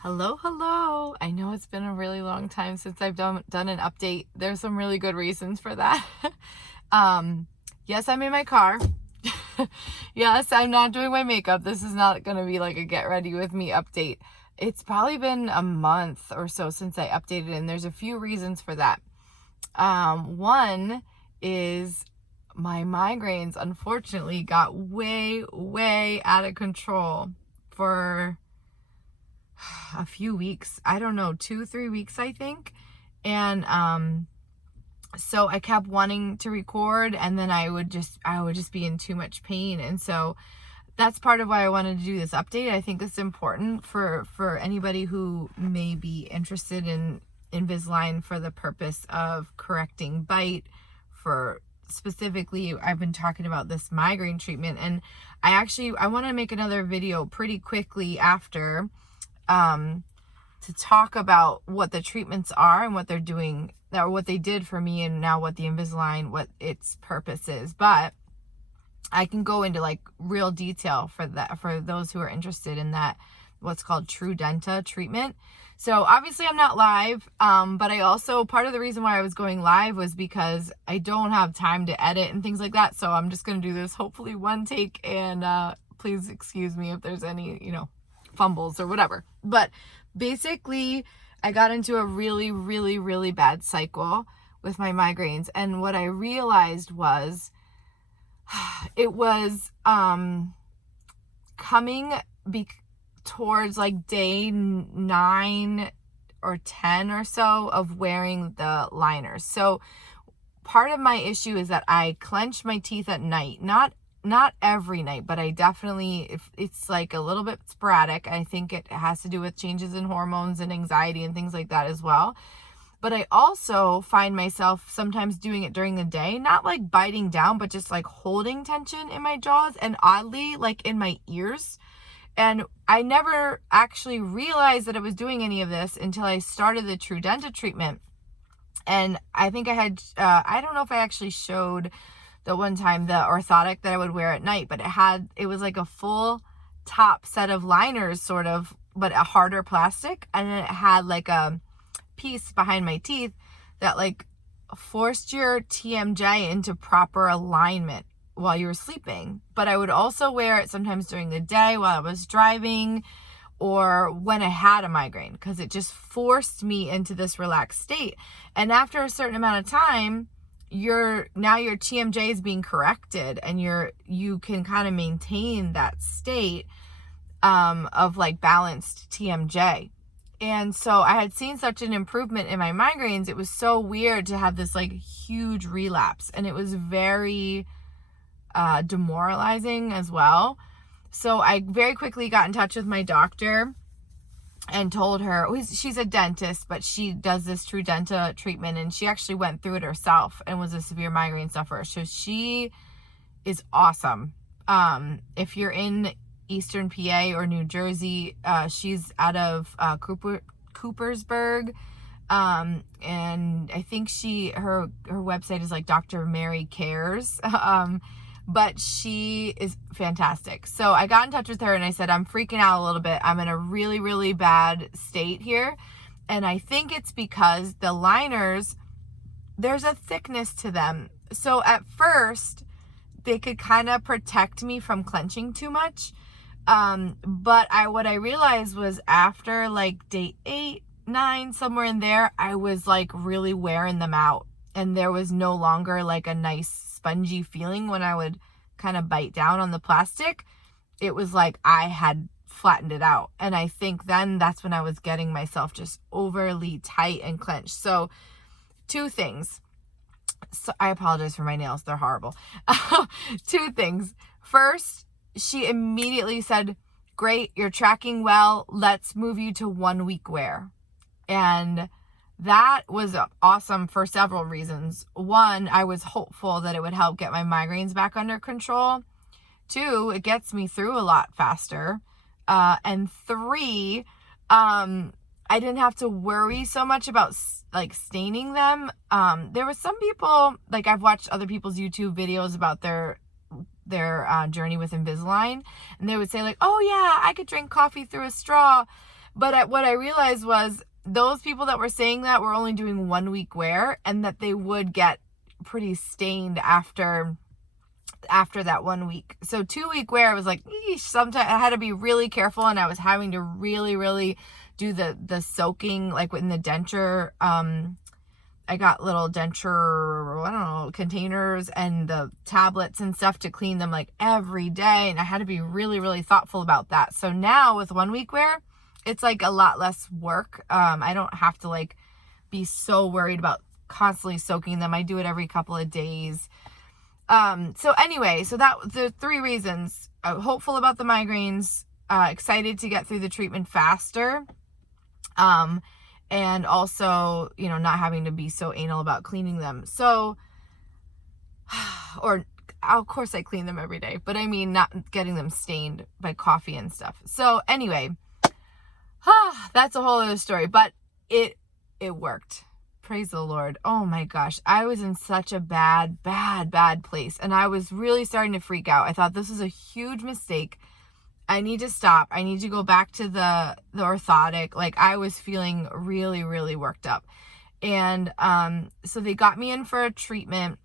Hello. I know it's been a really long time since I've done an update. There's some really good reasons for that. Yes, I'm in my car. Yes, I'm not doing my makeup. This is not going to be like a get ready with me update. It's probably been a month or so since I updated, and there's a few reasons for that. One is my migraines unfortunately got way out of control for a few weeks. I don't know, 2-3 weeks, I think. And so I kept wanting to record, and then I would just be in too much pain. And so that's part of why I wanted to do this update. I think it's important for anybody who may be interested in Invisalign for the purpose of correcting bite. For specifically, I've been talking about this migraine treatment, and I want to make another video pretty quickly after to talk about what the treatments are and what they're doing, or what they did for me, and now what the Invisalign, what its purpose is. But I can go into like real detail for that, for those who are interested in that, what's called TruDenta treatment. So obviously I'm not live, but I also, part of the reason why I was going live was because I don't have time to edit and things like that. So I'm just going to do this hopefully one take, and please excuse me if there's any, fumbles or whatever. But basically I got into a really bad cycle with my migraines, and what I realized was it was coming towards like day 9 or 10 or so of wearing the liners. So part of my issue is that I clench my teeth at night, not every night, but I definitely, if it's like a little bit sporadic. I think it has to do with changes in hormones and anxiety and things like that as well. But I also find myself sometimes doing it during the day, not like biting down, but just like holding tension in my jaws, and oddly like in my ears. And I never actually realized that I was doing any of this until I started the TruDenta treatment. And I think I had, I don't know if I actually showed the one time the orthotic that I would wear at night, but it was like a full top set of liners sort of, but a harder plastic. And then it had like a piece behind my teeth that like forced your TMJ into proper alignment while you were sleeping. But I would also wear it sometimes during the day while I was driving, or when I had a migraine, because it just forced me into this relaxed state. And after a certain amount of time, your TMJ is being corrected, and you can kind of maintain that state of like balanced TMJ. And so I had seen such an improvement in my migraines. It was so weird to have this like huge relapse, and it was very demoralizing as well. So I very quickly got in touch with my doctor and told her, she's a dentist, but she does this TruDenta treatment, and she actually went through it herself and was a severe migraine sufferer. So she is awesome. If you're in Eastern PA or New Jersey, she's out of Coopersburg, and I think her website is like Dr. Mary Cares. But she is fantastic. So I got in touch with her and I said, I'm freaking out a little bit. I'm in a really bad state here. And I think it's because the liners, there's a thickness to them. So at first, they could kind of protect me from clenching too much. But what I realized was after like day 8, 9, somewhere in there, I was like really wearing them out. And there was no longer like a nice spongy feeling when I would kind of bite down on the plastic. It was like I had flattened it out. And I think then that's when I was getting myself just overly tight and clenched. So 2 things. So I apologize for my nails. They're horrible. 2 things. First, she immediately said, great, you're tracking well. Let's move you to 1 week wear. And that was awesome for several reasons. 1, I was hopeful that it would help get my migraines back under control. 2, it gets me through a lot faster. And 3, I didn't have to worry so much about like staining them. There was some people, like I've watched other people's YouTube videos about their journey with Invisalign, and they would say like, oh yeah, I could drink coffee through a straw. But what I realized was those people that were saying that were only doing 1 week wear, and that they would get pretty stained after that 1 week. So 2 week wear, I was like, eesh, sometimes I had to be really careful, and I was having to really do the soaking, like in the denture. I got little denture, I don't know, containers and the tablets and stuff to clean them like every day. And I had to be really thoughtful about that. So now with 1 week wear, it's like a lot less work. I don't have to like be so worried about constantly soaking them. I do it every couple of days. So anyway, so that the 3 reasons. Hopeful about the migraines, excited to get through the treatment faster. And also, you know, not having to be so anal about cleaning them. So, or of course I clean them every day, but I mean, not getting them stained by coffee and stuff. So anyway, that's a whole other story, but it worked. Praise the Lord. Oh my gosh. I was in such a bad place, and I was really starting to freak out. I thought this was a huge mistake. I need to stop. I need to go back to the orthotic. Like, I was feeling really worked up. And so they got me in for a treatment.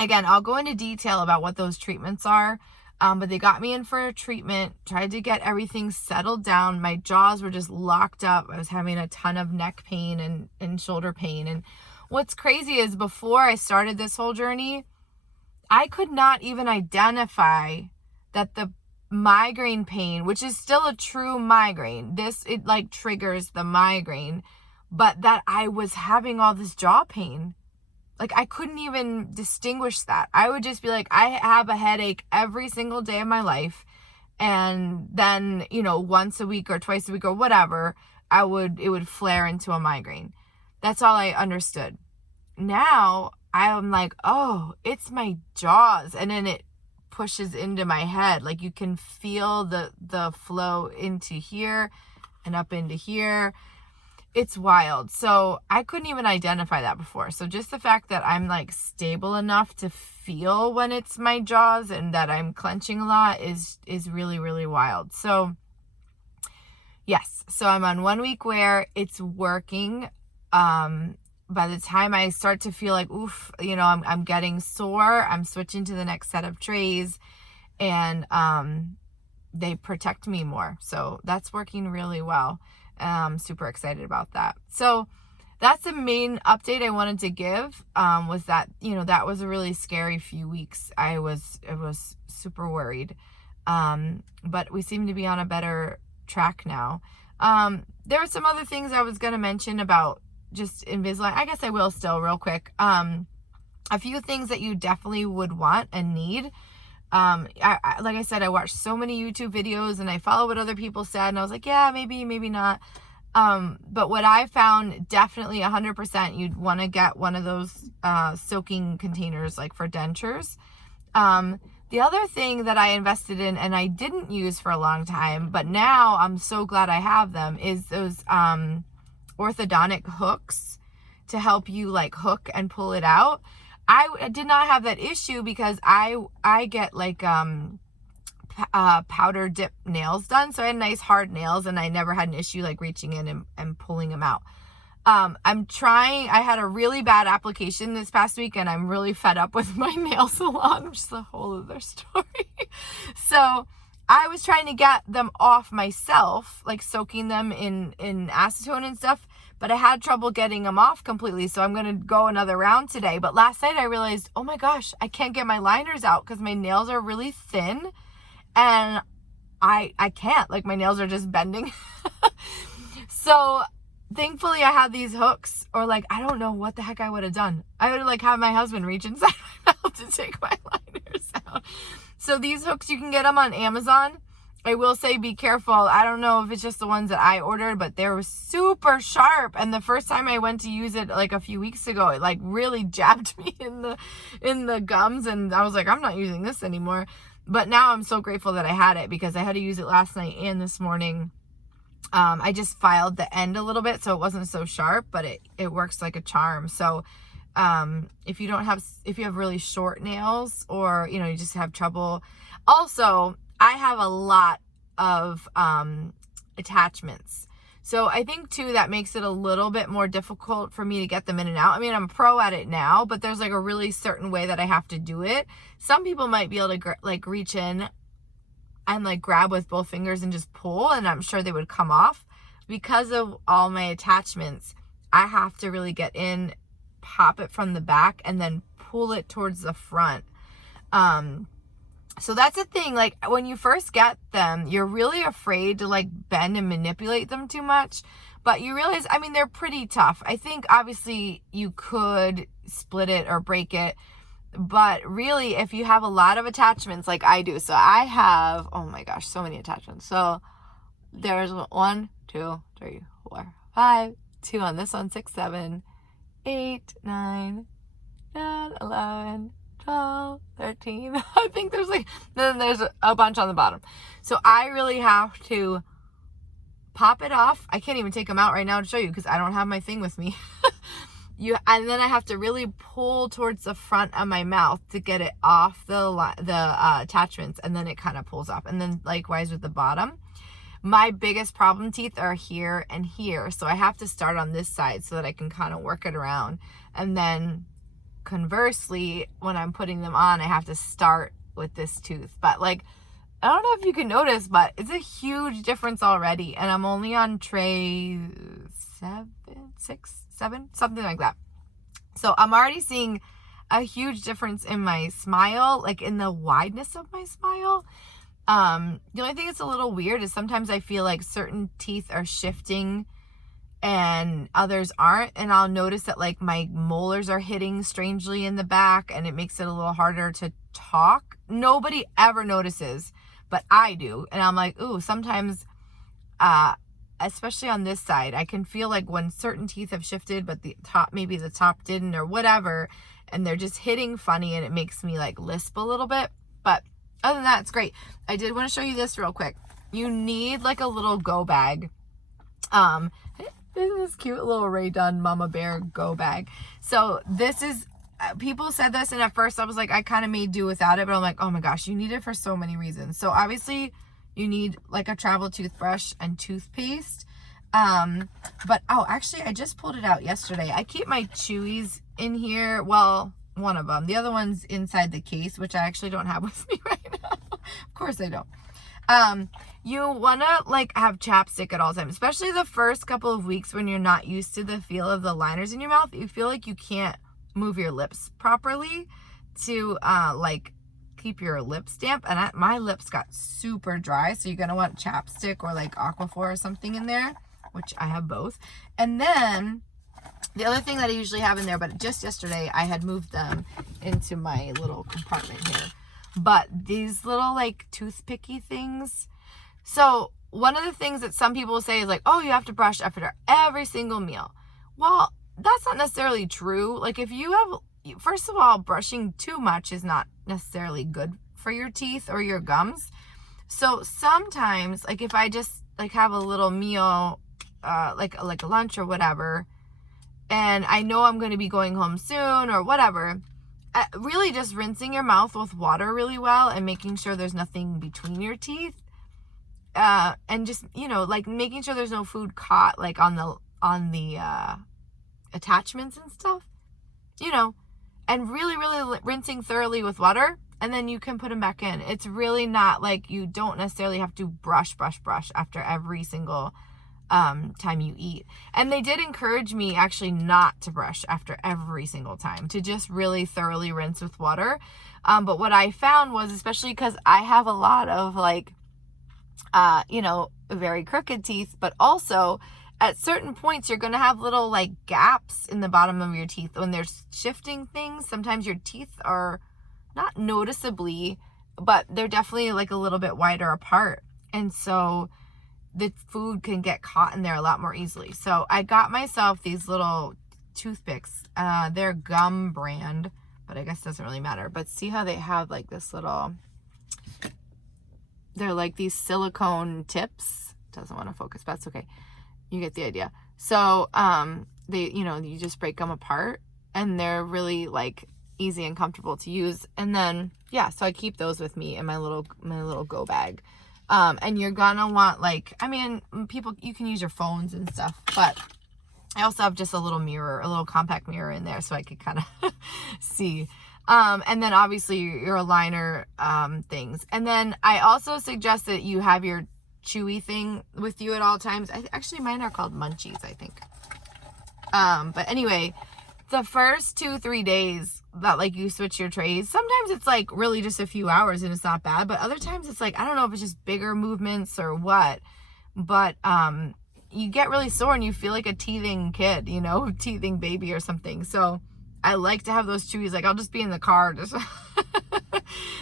Again, I'll go into detail about what those treatments are. But they got me in for a treatment, tried to get everything settled down. My jaws were just locked up. I was having a ton of neck pain and shoulder pain. And what's crazy is before I started this whole journey, I could not even identify that the migraine pain, which is still a true migraine, it like triggers the migraine, but that I was having all this jaw pain. Like, I couldn't even distinguish that. I would just be like, I have a headache every single day of my life. And then, you know, once a week or twice a week or whatever, it would flare into a migraine. That's all I understood. Now I'm like, oh, it's my jaws. And then it pushes into my head. Like, you can feel the flow into here and up into here. It's wild. So I couldn't even identify that before. So just the fact that I'm like stable enough to feel when it's my jaws and that I'm clenching a lot is really wild. So yes, so I'm on 1 week wear. It's working. By the time I start to feel like, oof, you know, I'm getting sore, I'm switching to the next set of trays, and they protect me more. So that's working really well. Super excited about that. So that's the main update I wanted to give, was that, you know, that was a really scary few weeks. I was super worried. But we seem to be on a better track now. There are some other things I was going to mention about just Invisalign. I guess I will still real quick. A few things that you definitely would want and need. I like I said, I watched so many YouTube videos and I follow what other people said, and I was like, yeah, maybe not. But what I found, definitely 100%, you'd want to get one of those soaking containers, like for dentures. The other thing that I invested in and I didn't use for a long time, but now I'm so glad I have them, is those orthodontic hooks to help you like hook and pull it out. I did not have that issue because I get like powder dip nails done, so I had nice hard nails and I never had an issue like reaching in and pulling them out. I had a really bad application this past week, and I'm really fed up with my nail salon, which is a whole other story. So I was trying to get them off myself, like soaking them in acetone and stuff, but I had trouble getting them off completely. So I'm going to go another round today. But last night I realized, oh my gosh, I can't get my liners out because my nails are really thin, and I can't, like, my nails are just bending. So thankfully I had these hooks, or like, I don't know what the heck I would have done. I would like have my husband reach inside my mouth to take my liners out. So these hooks, you can get them on Amazon. I will say, be careful. I don't know if it's just the ones that I ordered, but they were super sharp. And the first time I went to use it like a few weeks ago, it like really jabbed me in the gums. And I was like, I'm not using this anymore. But now I'm so grateful that I had it, because I had to use it last night and this morning. I just filed the end a little bit so it wasn't so sharp, but it works like a charm. So if you have really short nails, or, you know, you just have trouble. Also, I have a lot of attachments. So I think too, that makes it a little bit more difficult for me to get them in and out. I mean, I'm a pro at it now, but there's like a really certain way that I have to do it. Some people might be able to like reach in and like grab with both fingers and just pull, and I'm sure they would come off. Because of all my attachments, I have to really get in, pop it from the back, and then pull it towards the front. So that's the thing, like when you first get them, you're really afraid to like bend and manipulate them too much, but you realize, I mean, they're pretty tough. I think obviously you could split it or break it, but really if you have a lot of attachments like I do, so I have, oh my gosh, so many attachments. So there's 1, 2, 3, 4, 5, 2 on this one, 6, 7, 8, 9, 10, 11, 12, 13. I think there's like, then there's a bunch on the bottom. So I really have to pop it off. I can't even take them out right now to show you because I don't have my thing with me. And then I have to really pull towards the front of my mouth to get it off the attachments, and then it kind of pulls off. And then likewise with the bottom. My biggest problem teeth are here and here. So I have to start on this side so that I can kind of work it around. And then conversely, when I'm putting them on, I have to start with this tooth. But like, I don't know if you can notice, but it's a huge difference already. And I'm only on tray 7, 6, 7, something like that. So I'm already seeing a huge difference in my smile, like in the wideness of my smile. The only thing that's a little weird is sometimes I feel like certain teeth are shifting and others aren't, and I'll notice that like my molars are hitting strangely in the back, and it makes it a little harder to talk. Nobody ever notices, but I do, and I'm like, ooh, sometimes especially on this side, I can feel like when certain teeth have shifted but maybe the top didn't or whatever, and they're just hitting funny, and it makes me like lisp a little bit. But other than that, it's great. I did want to show you this real quick. You need like a little go bag. This is cute little Ray Dunn Mama Bear go bag. So this is, people said this, and at first I was like, I kind of made do without it, but I'm like, oh my gosh, you need it for so many reasons. So obviously you need like a travel toothbrush and toothpaste. But oh, actually I just pulled it out yesterday. I keep my Chewies in here. Well, one of them. The other one's inside the case, which I actually don't have with me right now. Of course I don't. You want to like have chapstick at all times, especially the first couple of weeks when you're not used to the feel of the liners in your mouth. You feel like you can't move your lips properly to like keep your lips damp, and my lips got super dry, so you're gonna want chapstick or like Aquaphor or something in there, which I have both. And then the other thing that I usually have in there, but just yesterday I had moved them into my little compartment here, but these little like toothpicky things. So one of the things that some people say is like, oh, you have to brush after every single meal. Well, that's not necessarily true. Like if you have, first of all, brushing too much is not necessarily good for your teeth or your gums. So sometimes, like if I just like have a little meal, like a lunch or whatever, and I know I'm going to be going home soon or whatever, really just rinsing your mouth with water really well and making sure there's nothing between your teeth. And just, you know, like making sure there's no food caught like on the attachments and stuff, you know, and really rinsing thoroughly with water, and then you can put them back in. It's really not like, you don't necessarily have to brush after every single time you eat. And they did encourage me actually not to brush after every single time, to just really thoroughly rinse with water. But what I found was, especially because I have a lot of like, you know, very crooked teeth, but also at certain points you're going to have little like gaps in the bottom of your teeth when they're shifting things. Sometimes your teeth are not noticeably, but they're definitely like a little bit wider apart, and so the food can get caught in there a lot more easily. So I got myself these little toothpicks. They're Gum brand, but I guess it doesn't really matter. But see how they have like this little, they're like these silicone tips. Doesn't want to focus, but that's okay. You get the idea. So they, you know, you just break them apart, and they're really like easy and comfortable to use. And then yeah, so I keep those with me in my little go bag. And you're gonna want, like, I mean, people, you can use your phones and stuff, but I also have just a little mirror, a little compact mirror in there so I could kind of see. And then obviously your aligner things. And then I also suggest that you have your chewy thing with you at all times. Actually, mine are called munchies, I think. But anyway, the first 2-3 days that, like, you switch your trays, sometimes it's like really just a few hours and it's not bad, but other times it's like, I don't know if it's just bigger movements or what, but you get really sore and you feel like a teething kid, you know, teething baby or something. So I like to have those chewies. Like, I'll just be in the car just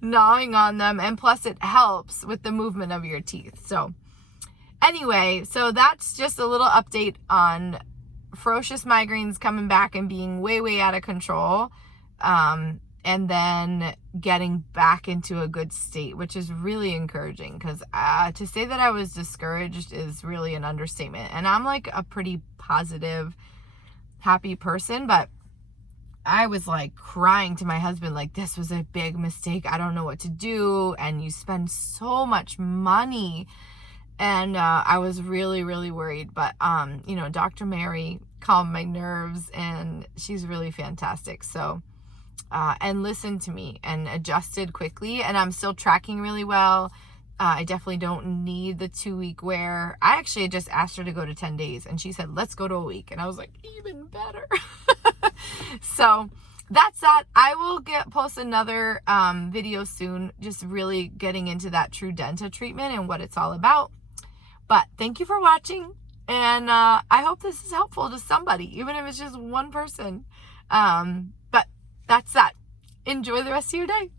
gnawing on them, and plus it helps with the movement of your teeth. So anyway, so that's just a little update on ferocious migraines coming back and being way out of control, and then getting back into a good state, which is really encouraging, because to say that I was discouraged is really an understatement. And I'm like a pretty positive, happy person, but I was like crying to my husband, like, this was a big mistake, I don't know what to do, and you spend so much money. And I was really worried, but you know, Dr. Mary calmed my nerves, and she's really fantastic. So and listened to me and adjusted quickly, and I'm still tracking really well. I definitely don't need the 2-week wear. I actually just asked her to go to 10 days, and she said, let's go to a week. And I was like, even better. So that's that. I will post another video soon, just really getting into that TruDenta treatment and what it's all about. But thank you for watching, and I hope this is helpful to somebody, even if it's just one person. But that's that. Enjoy the rest of your day.